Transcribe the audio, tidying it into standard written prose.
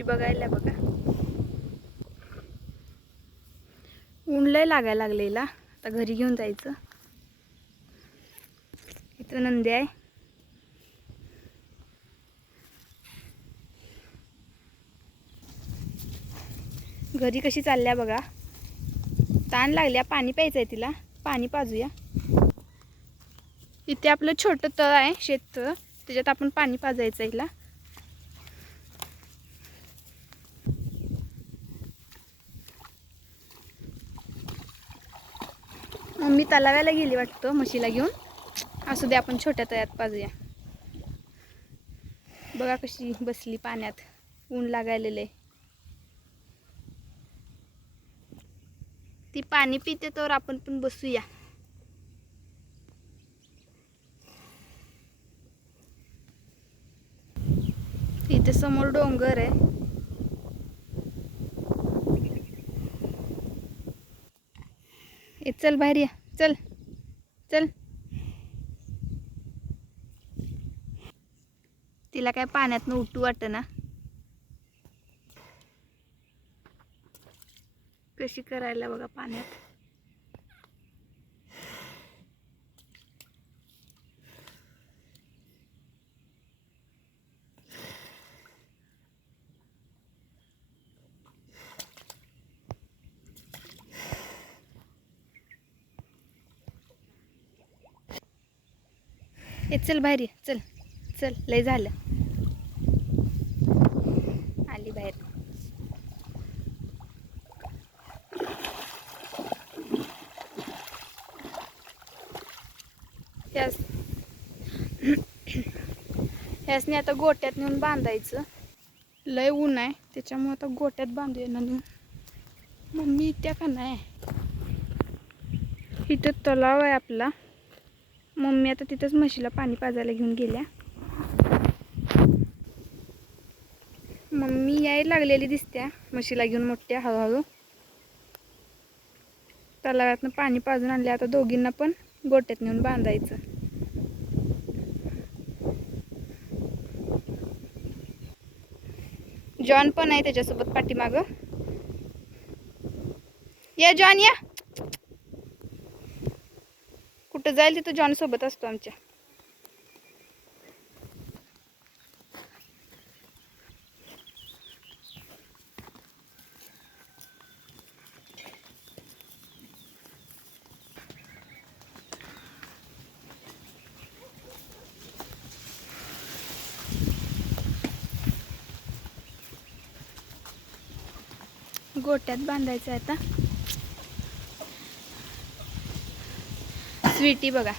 कशी बघायला बघा. ऊन लय लागायला लागलेला. आता घरी घेऊन जायचं. इथं नंदी आहे. घरी कशी चालल्या बघा. ताण लागल्या. पाणी प्यायचंय तिला. पाणी पाजूया. इथे आपलं छोटं तळ आहे, शेततळ. त्याच्यात आपण पाणी पाजायचं हिला. मम्मी तलावाला गेली वाटतं म्हशीला घेऊन. असू दे, आपण छोट्या तळ्यात पाजूया. बघा कशी बसली पाण्यात. ऊन लागायलेलं आहे. ती पाणी पिते तर आपण पण बसूया. इथे समोर डोंगर आहे. चल बाहेर या. चल चल. तिला काय पाण्यातनं उठू वाटना. कशी करायला बघा पाण्यात. चल बाहेर ये. चल चल. लय झालं. आली बाहेर. ह्यासनी आता गोट्यात नेऊन बांधायचं. लय ऊन आहे त्याच्यामुळे आता गोट्यात बांधूया ना नेऊन. मम्मी इत्या का नाही. इथं तलाव आहे आपला. मम्मी आता तिथंच म्हशीला पाणी पाजायला घेऊन गेल्या. मम्मी यायला लागलेली दिसत्या म्हशीला घेऊन मोठ्या हळूहळू. तलावातनं पाणी पाजून आणले. आता दोघींना पण गोट्यात नेऊन बांधायचं. जॉन पण आहे त्याच्यासोबत पाठीमागं. या जॉन या. कुठं जाईल तिथं जॉन सोबत असतो आमच्या. गोट्यात बांधायचं आता. स्वीटी बघा.